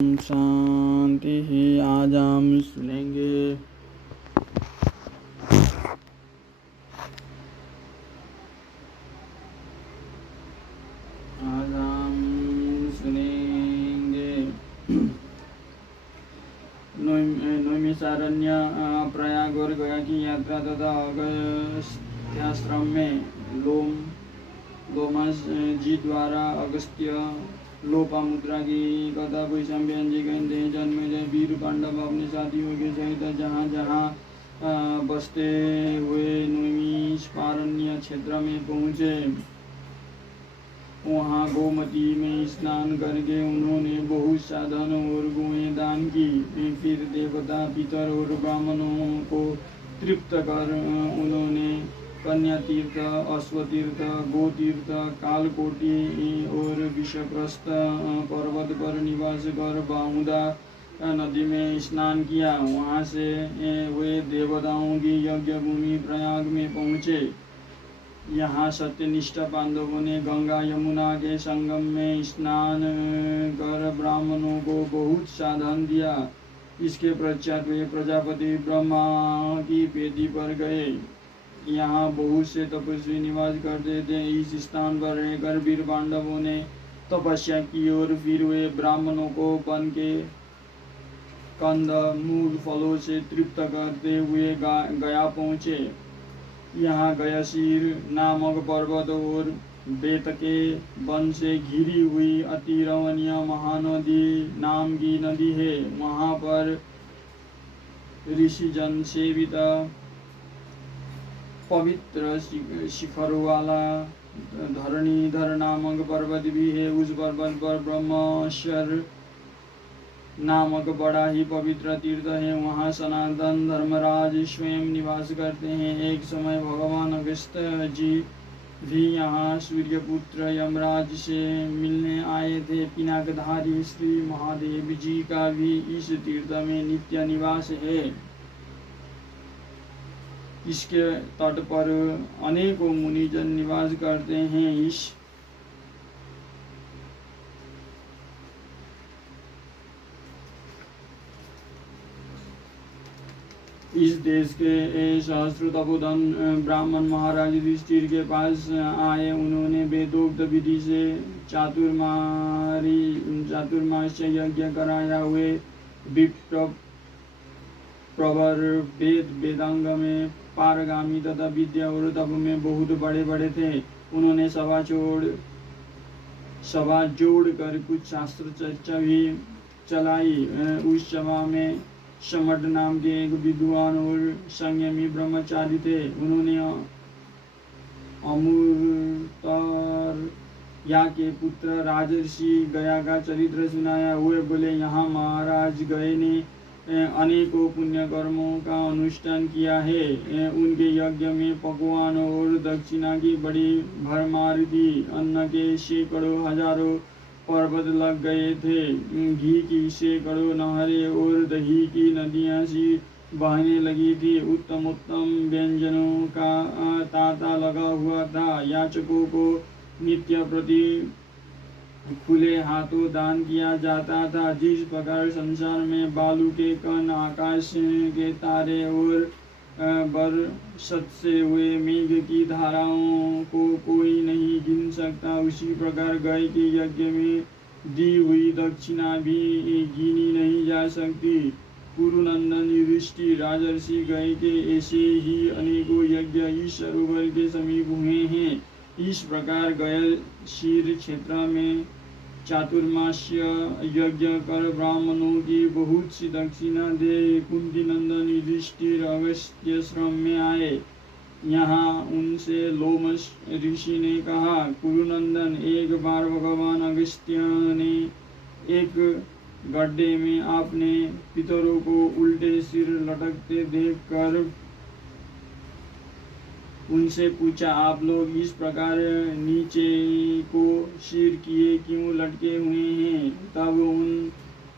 शांति ही। आज हम सुनेंगे नैमिषारण्य प्रयाग और गया की यात्रा तथा अगस्त्याश्रम में लोमस जी द्वारा अगस्त्य लोपामुद्रा की कथा वैशंपायन जी कहते हैं। जन्मेजय वीर पांडव अपने साथियों के सहित जहाँ जहाँ बसते हुए नैमिषारण्य क्षेत्र में पहुँचे, वहाँ गोमती में स्नान करके उन्होंने बहुत सा धन और गोएं दान की। फिर देवता, पितर और ब्राह्मणों को तृप्त कर उन्होंने कन्या तीर्थ, अश्व तीर्थ, गो तीर्थ, कालकोटि और विषप्रस्थ पर्वत पर निवास कर बाहुदा नदी में स्नान किया। वहाँ से वे देवताओं की यज्ञ भूमि प्रयाग में पहुँचे। यहाँ सत्यनिष्ठ पांडवों ने गंगा यमुना के संगम में स्नान कर ब्राह्मणों को बहुत सा धन दिया। इसके पश्चात वे प्रजापति ब्रह्मा की वेदी पर गए। यहाँ बहुत से तपस्वी निवास करते थे। इस स्थान पर रहकर वीर पांडवों ने तपस्या की और फिर वे ब्राह्मणों को वन के कंद मूल फलों से तृप्त करते हुए गया पहुँचे। यहाँ गयासीर नामक पर्वत और बेत के वन से घिरी हुई अति रमणीय महानदी नाम की नदी है। वहाँ पर ऋषिजन सेवित पवित्र शिखर वाला धरणीधर नामक पर्वत भी है। उस पर्वत पर ब्रह्मेश्वर नामक बड़ा ही पवित्र तीर्थ है। वहाँ सनातन धर्मराज स्वयं निवास करते हैं। एक समय भगवान अगस्त्य जी भी यहाँ सूर्यपुत्र यमराज से मिलने आए थे। पिनाकधारी श्री महादेव जी का भी इस तीर्थ में नित्य निवास है। इसके तट पर अनेकों मुनिजन निवास करते हैं। इस देश के सहस्त्र तपोधन ब्राह्मण महाराज युधिष्ठिर के पास आए। उन्होंने वेदोक्त विधि से चातुर्मास्य यज्ञ कराया हुए विप्र प्रवर वेदांग में पारगामी तथा विद्या और तप में बहुत बड़े बड़े थे। उन्होंने सभा जोड़ कर कुछ शास्त्र चर्चा भी चलाई। उस सभा में समट नाम के एक विद्वान और संयमी ब्रह्मचारी थे। उन्होंने अमृतर्या के पुत्र राजर्षि गया का चरित्र सुनाया। वे बोले, यहाँ महाराज गए ने अनेकों पुण्य कर्मों का अनुष्ठान किया है। उनके यज्ञ में पकवान और दक्षिणा की बड़ी भरमार थी। अन्न के सैकड़ों हजारों पर्वत लग गए थे। घी की सैकड़ों नहरें और दही की नदियाँ सी बहने लगी थी। उत्तम उत्तम व्यंजनों का तांता लगा हुआ था। याचकों को नित्य प्रति खुले हाथों दान किया जाता था। जिस प्रकार संसार में बालू के कण, आकाश के तारे और बरसत हुए मेघ की धाराओं को कोई नहीं गिन सकता, उसी प्रकार गाय के यज्ञ में दी हुई दक्षिणा भी गिनी नहीं जा सकती। कुरुनंदन युधिष्ठिर राजर्षि गय के ऐसे ही अनेकों यज्ञ इस सरोवर के समीप हुए हैं। इस प्रकार गयासीर क्षेत्र में चातुर्मास्य यज्ञ कर ब्राह्मणों की बहुत सी दक्षिणा दे कुंती नंदन युधिष्ठिर अगस्त्याश्रम में आए। यहाँ उनसे लोमस ऋषि ने कहा, कुरुनंदन, एक बार भगवान अगस्त्य ने एक गड्ढे में अपने पितरों को उल्टे सिर लटकते देखकर उनसे पूछा, आप लोग इस प्रकार नीचे को सिर किए क्यों लटके हुए हैं? तब उन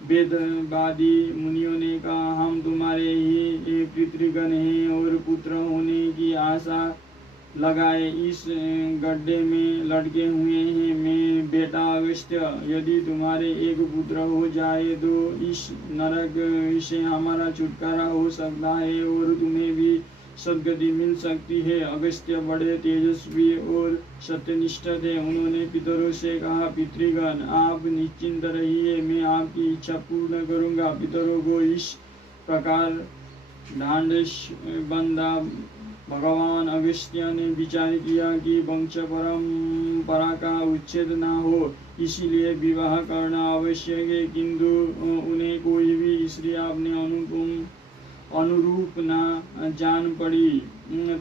वेदवादी मुनियों ने कहा, हम तुम्हारे ही पितृगण हैं और पुत्र होने की आशा लगाए इस गड्ढे में लटके हुए हैं। मैं बेटा अगस्त्य, यदि तुम्हारे एक पुत्र हो जाए तो इस नरक से हमारा छुटकारा हो सकता है और तुम्हें भी सद्गति मिल सकती है। अगस्त्य बड़े तेजस्वी और सत्यनिष्ठ थे। उन्होंने पितरों से कहा, पितृगण आप निश्चिंत रहिए, मैं आपकी इच्छा पूर्ण करूंगा। पितरों को इस प्रकार ढांढस बंधा। भगवान अगस्त्य ने विचार किया कि वंश परंपरा का उच्छेद न हो, इसीलिए विवाह करना आवश्यक है, किंतु उन्हें कोई भी स्त्री अपने अनुरूप न जान पड़ी।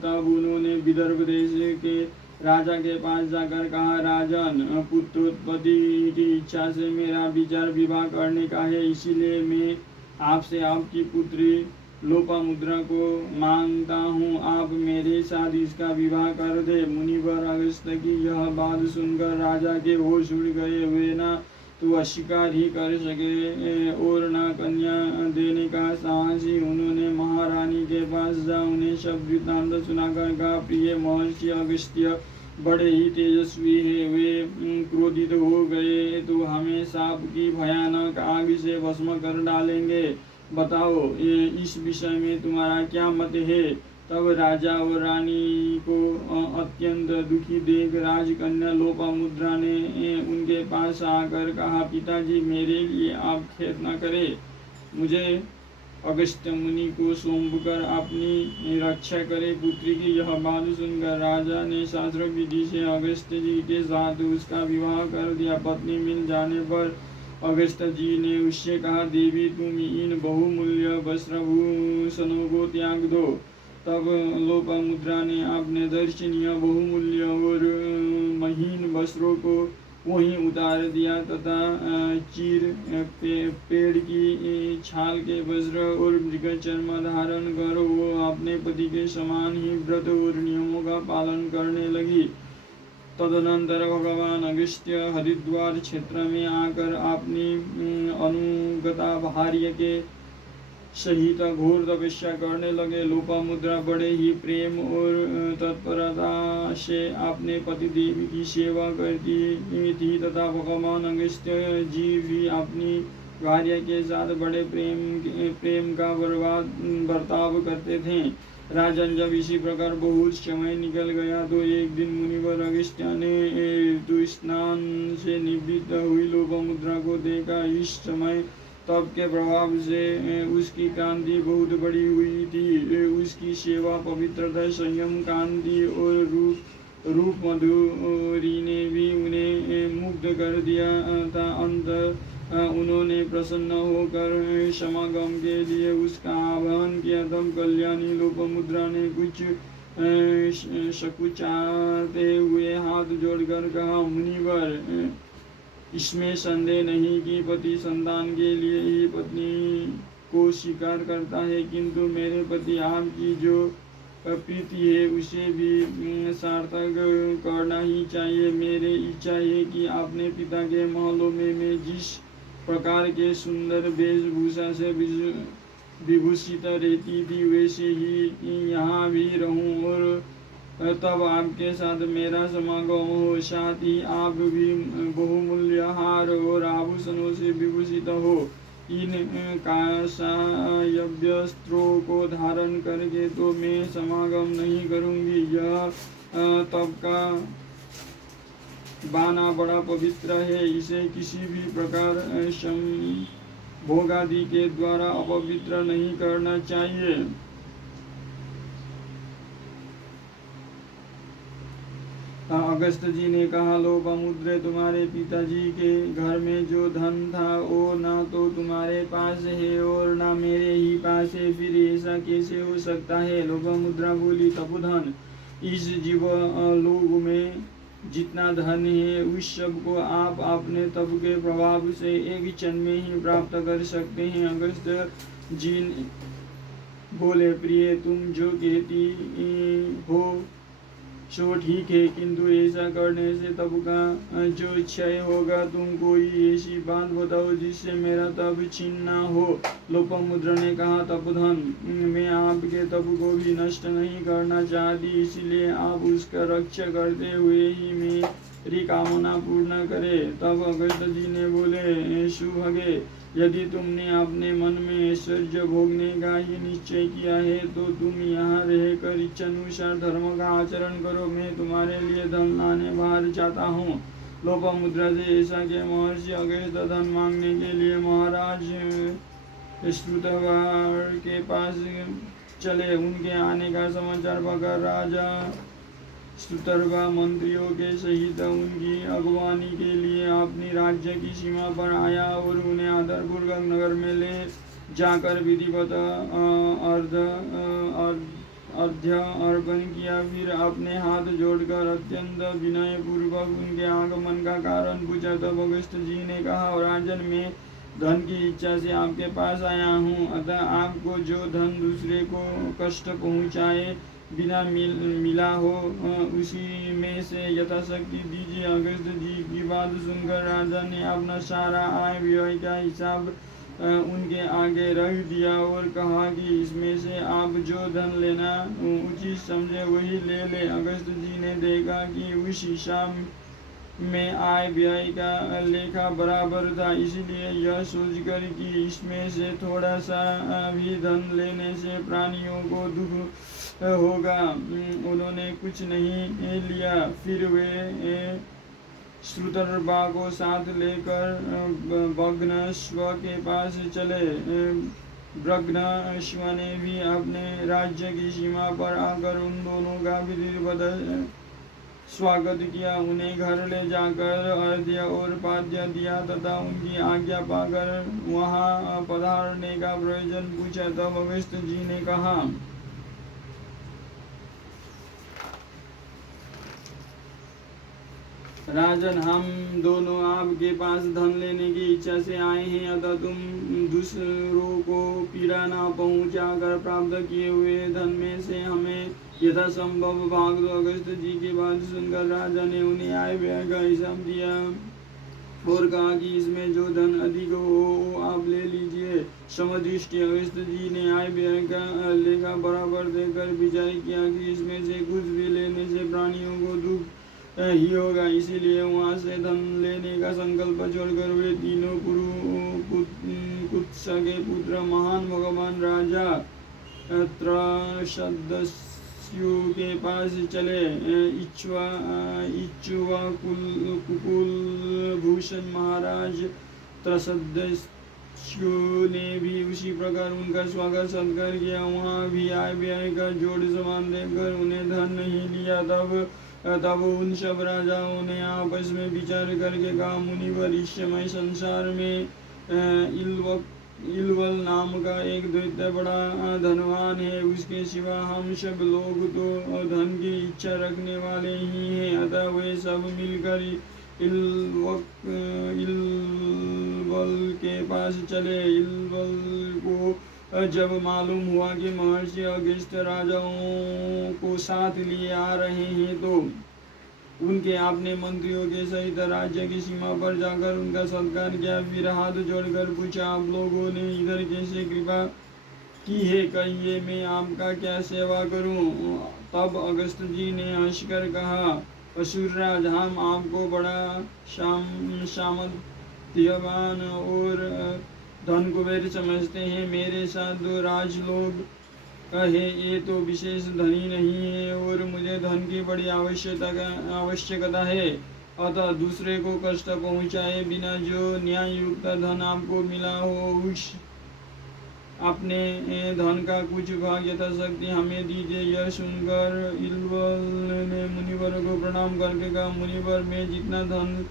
तब उन्होंने विदर्भ देश के राजा के पास जाकर कहा, राजन, पुत्रोत्पत्ति की इच्छा से मेरा विचार विवाह करने का है, इसीलिए मैं आपसे आपकी पुत्री लोपामुद्रा को मांगता हूँ, आप मेरे साथ इसका विवाह कर दे। मुनिवर अगस्त्य की यह बात सुनकर राजा के होश उड़ गए। वे न तो अस्वीकार ही कर सके और न कन्या देने का साहस ही। उन्होंने महारानी के पास जा उन्हें सब वृत्तांत सुनाकर कहा, प्रिय महर्षि अगस्त्य बड़े ही तेजस्वी है, वे क्रोधित हो गए तो हमें साप की भयानक आग से भस्म कर डालेंगे। बताओ इस विषय में तुम्हारा क्या मत है। तब राजा और रानी को अत्यंत दुखी देख राजकन्या लोपामुद्रा ने उनके पास आकर कहा, पिताजी मेरे लिए आप खेद न करें, मुझे अगस्त्य मुनि को सौंपकर अपनी रक्षा करे। पुत्री की यह बात सुनकर राजा ने शास्त्र विधि से अगस्त्य जी के साथ उसका विवाह कर दिया। पत्नी मिल जाने पर अगस्त्य जी ने उससे कहा, देवी तुम इन बहुमूल्य वस्त्रभूषणों को त्याग दो। तब लोपामुद्रा ने अपने दर्शनीय बहुमूल्य और महीन वस्त्रों को वहीं उतार दिया तथा चीर पेड़ की छाल के वस्त्र और मृग चर्म धारण कर वो अपने पति के समान ही व्रत और नियमों का पालन करने लगी। तदनंतर भगवान अगस्त्य हरिद्वार क्षेत्र में आकर अपनी अनुगता भार्य के सहित घोर तपस्या करने लगे। लोपामुद्रा बड़े ही प्रेम और तत्परता से अपने पति देवी की सेवा करती थी तथा भगवान अगस्त्य जी भी अपनी भार्या के साथ बड़े प्रेम का बर्ताव करते थे। राजन, जब इसी प्रकार बहुत समय निकल गया तो एक दिन मुनिवर अगस्त्य ने ऋतु स्नान से निवृत्त हुई लोपामुद्रा को देखा। इस समय तप के प्रभाव से उसकी कांति बहुत बड़ी हुई थी। उसकी सेवा, पवित्रता, संयम, कांति और रूप मधुरी ने भी उन्हें मुग्ध कर दिया था। अंत उन्होंने प्रसन्न होकर समागम के लिए उसका आह्वान किया। तब कल्याणी लोपामुद्रा ने कुछ सकुचाते हुए हाथ जोड़कर कहा, मुनिवर, इसमें संदेह नहीं कि पति संतान के लिए ही पत्नी को स्वीकार करता है, किंतु मेरे पति आपकी जो प्रीति है उसे भी सार्थक करना ही चाहिए। मेरी इच्छा है कि अपने पिता के महलों में मैं जिस प्रकार के सुंदर वेशभूषा से विभूषित रहती थी वैसे ही यहाँ भी रहूं और तब आपके साथ मेरा समागम हो। साथ ही आप भी बहुमूल्य हार और आभूषणों से विभूषित हो। इन कांसायव्यस्त्रों को धारण करके तो मैं समागम नहीं करूंगी। यह तब का बाना बड़ा पवित्र है, इसे किसी भी प्रकार भोगादि के द्वारा अपवित्र नहीं करना चाहिए। अगस्त्य जी ने कहा, लोपामुद्रे, तुम्हारे पिताजी के घर में जो धन था वो ना तो तुम्हारे पास है और ना मेरे ही पास है, फिर ऐसा कैसे हो सकता है। लोपामुद्रा बोली, तपोधन, इस जीवलोक में जितना धन है उस सब को आप अपने तप के प्रभाव से एक क्षण में ही प्राप्त कर सकते हैं। अगस्त्य जी बोले, प्रिय, तुम जो कहती हो सो ठीक है, किंतु ऐसा करने से तप का जो क्षय होगा। तुम कोई ऐसी बात बताओ जिससे मेरा तप छीन न हो। लोपामुद्रा ने कहा, तपधन, मैं आपके तप को भी नष्ट नहीं करना चाहती, इसलिए आप उसका रक्षा करते हुए ही मेरी कामना पूर्ण करे। तब अगस्त जी ने बोले, शुभगे, यदि तुमने अपने मन में ऐश्वर्य भोगने का ही निश्चय किया है तो तुम यहाँ रहकर इच्छानुसार धर्म का आचरण करो। मैं तुम्हारे लिए धन लाने बाहर जाता हूँ। लोपामुद्रा से ऐसा के महर्षि अगस्त धन मांगने के लिए महाराज श्रुतवार के पास चले। उनके आने का समाचार पाकर राजा श्रुतर्वा मंत्रियों के सहित उनकी अगवानी के लिए अपनी राज्य की सीमा पर आया और उन्हें आदरपूर्वक नगर में ले जाकर विधिवत अर्घ्य अर्पण किया। फिर अपने हाथ जोड़कर अत्यंत विनय पूर्वक उनके आगमन का कारण पूछा। तब अगस्त जी ने कहा, राजन, मैं धन की इच्छा से आपके पास आया हूँ, अतः आपको जो धन दूसरे को कष्ट पहुँचाए बिना मिला हो उसी में से यथाशक्ति दीजिए। अगस्त जी की बात सुनकर राजा ने अपना सारा आय व्यय का हिसाब उनके आगे रख दिया और कहा कि इसमें से आप जो धन लेना उचित समझे वही ले ले। अगस्त जी ने देखा कि उस हिसाब में आय व्यय का लेखा बराबर था, इसलिए यह सोचकर कि इसमें से थोड़ा सा भी धन लेने से प्राणियों को दुख होगा, उन्होंने कुछ नहीं लिया। फिर वे श्रुतर्वा को साथ लेकर भग्नश्व के पास चले। भग्नश्व ने भी अपने राज्य की सीमा पर आकर उन दोनों का विधिवत स्वागत किया। उन्हें घर ले जाकर अर्घ्य और पाद्य दिया तथा उनकी आज्ञा पाकर वहां पधारने का प्रयोजन पूछा। तब अगस्त जी ने कहा, राजन, हम दोनों आपके पास धन लेने की इच्छा से आए हैं, अतः तुम दूसरों को पीड़ा न पहुंचा कर प्राप्त किए हुए धन में से हमें यथासंभव भाग दो। अगस्त जी की बात सुनकर राजा ने उन्हें आय व्यय का हिसाब दिया और कहा कि इसमें जो धन अधिक हो वो आप ले लीजिए। समदृष्टि अगस्त जी ने आय व्यय का लेखा बराबर देकर विचार किया कि इसमें से कुछ भी लेने से प्राणियों को दुख ही होगा, इसीलिए वहां से धन लेने का संकल्प छोड़कर वे तीनों कुत्स के पुत्र महान भगवान राजा त्रसदस्यु के पास चले। कुकुल भूषण महाराज त्रसदस्यु ने भी उसी प्रकार उनका स्वागत सत्कार किया। वहाँ भी आय व्यय का जोड़ समान देखकर उन्हें धन नहीं लिया। तब उन सब राजाओं ने आपस में विचार करके कहा, मुनिवर, इस समय संसार में इलवल नाम का एक दैत्य बड़ा धनवान है, उसके सिवा हम सब लोग तो धन की इच्छा रखने वाले ही हैं, अतः वे सब मिलकर इलवल के पास चले। इलवल को जब मालूम हुआ कि महर्षि अगस्त राजाओं को साथ लिए आ रहे हैं तो उनके अपने मंत्रियों के सहित राज्य की सीमा पर जाकर उनका सत्कार किया। फिर हाथ जोड़कर पूछा, आप लोगों ने इधर कैसे कृपा की है, कहिए मैं आपका क्या सेवा करूं। तब अगस्त जी ने हंसकर कहा, असुरराज, हम आपको बड़ा सामर्थ्यवान और धन कुबेर समझते हैं। मेरे साथ दो राजलोग है, ये तो विशेष धनी नहीं है और मुझे धन की बड़ी आवश्यकता है, अतः दूसरे को कष्ट पहुँचाए बिना जो न्याय युक्त धन आपको मिला हो उस अपने धन का कुछ भाग यथाशक्ति हमें दीजिए। यह सुनकर इलवल ने मुनिवर को प्रणाम करके कहा, मुनिवर, मैं जितना धन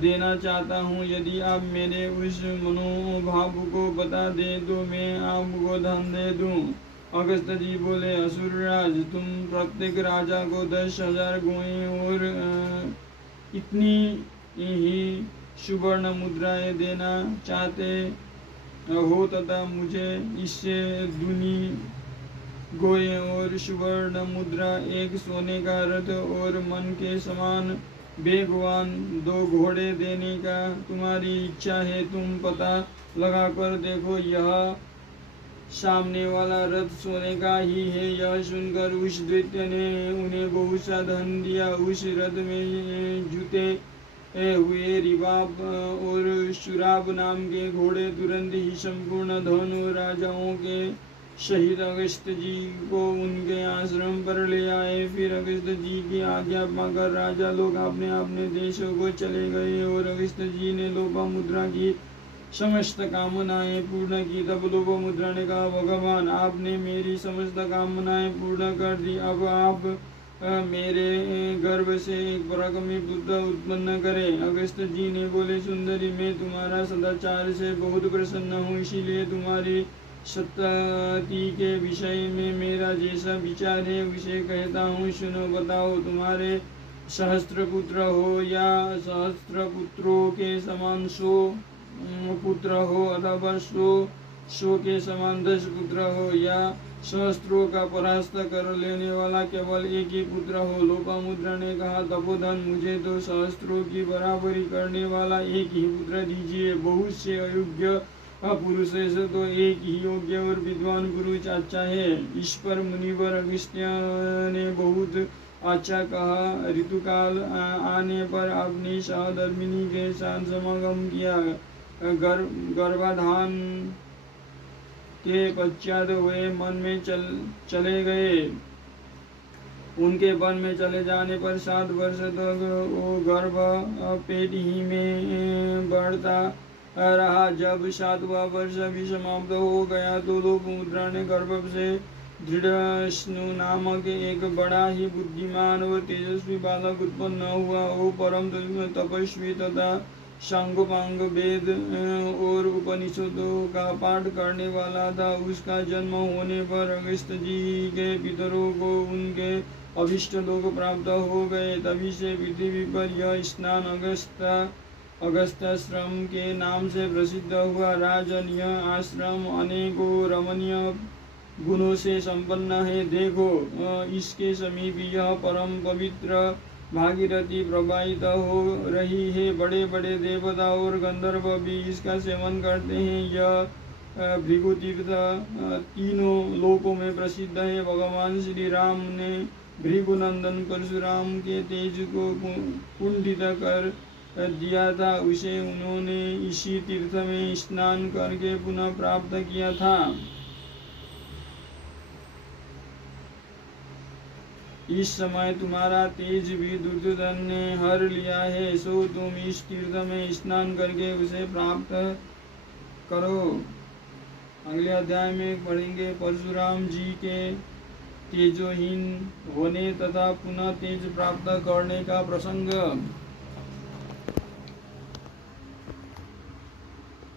देना चाहता हूँ, यदि आप मेरे उस मनोभाव को बता दें तो मैं आपको धन दे दूँ। अगस्त जी बोले, असुरराज, तुम प्रत्येक राजा को 10,000 गोएं और इतनी ही सुवर्ण मुद्राएं देना चाहते हो तथा मुझे इससे दूनी गोए और सुवर्ण मुद्रा, एक सोने का रथ और मन के समान बेगवान 2 घोड़े देने का तुम्हारी इच्छा है। तुम पता लगा कर देखो, यह सामने वाला रथ सोने का ही है। यह सुनकर उस दैत्य ने उन्हें बहुत सा धन दिया। उस रथ में जुते हुए रिबाब और शुराब नाम के घोड़े तुरंत ही संपूर्ण धन और राजाओं के सहित अगस्त जी को उनके आश्रम पर ले आए। फिर अगस्त जी की आज्ञा पाकर राजा लोग अपने अपने देशों को चले गए और अगस्त जी ने लोपामुद्रा की समस्त कामनाएं पूर्ण की। तब लोपामुद्रा ने कहा, भगवान, आपने मेरी समस्त कामनाएं पूर्ण कर दी। अब आप मेरे गर्भ से एक पराक्रमी पुत्र उत्पन्न करें। अगस्त जी ने बोले, सुंदरी, मैं तुम्हारा सदाचार से बहुत प्रसन्न हूँ, इसीलिए तुम्हारी सतती के विषय में मेरा जैसा विचार है उसे कहता हूँ। सुनो, बताओ, तुम्हारे सहस्त्र पुत्र हो या सहस्त्र पुत्रों के समान 100 पुत्र हो, अथवा 100 के समान 10 पुत्र हो, या सहस्त्रों का परास्त कर लेने वाला केवल एक ही पुत्र हो। लोपामुद्रा ने कहा, तपोधन, मुझे तो सहस्त्रों की बराबरी करने वाला एक ही पुत्र दीजिए। बहुत से अयोग्य पुरुषों से तो एक ही योग्य और विद्वान पुरुष अच्छा है। इस पर मुनिवर अगस्त्य ने बहुत अच्छा कहा। ऋतुकाल आने पर अपनी सहधर्मिणी के साथ समागम किया। गर्भाधान के पश्चात वे वन में चले गए। उनके वन में चले जाने पर 7 वर्ष तक वो गर्भ पेट ही में बढ़ता रहा। जब 7वां वर्ष भी समाप्त हो गया तो लोपामुद्रा ने गर्भ से धृष्णु नामक एक बड़ा ही बुद्धिमान और तेजस्वी बालक उत्पन्न हुआ। वो परम तपस्वी तथा सांगोपांग वेद और उपनिषदों का पाठ करने वाला था। उसका जन्म होने पर अगस्त जी के पितरों को उनके अभिष्ट लोग प्राप्त हो गए। तभी से पृथ्वी पर यह स्नान अगस्त्याश्रम के नाम से प्रसिद्ध हुआ। राजन, यह आश्रम अनेकों रमणीय गुणों से संपन्न है। देखो, इसके समीप यह परम पवित्र भागीरथी प्रवाहित हो रही है। बड़े बड़े देवता और गंधर्व भी इसका सेवन करते हैं। यह भृगु तीर्थ तीनों लोकों में प्रसिद्ध है। भगवान श्री राम ने भृगुनंदन परशुराम के तेज को कुंठित कर दिया था। उसे उन्होंने इसी तीर्थ में स्नान करके पुनः प्राप्त किया था। इस समय तुम्हारा तेज भी दुर्योधन ने हर लिया है, सो तुम इस तीर्थ में स्नान करके उसे प्राप्त करो। अगले अध्याय में पढ़ेंगे परशुराम जी के तेजोहीन होने तथा पुनः तेज प्राप्त करने का प्रसंग।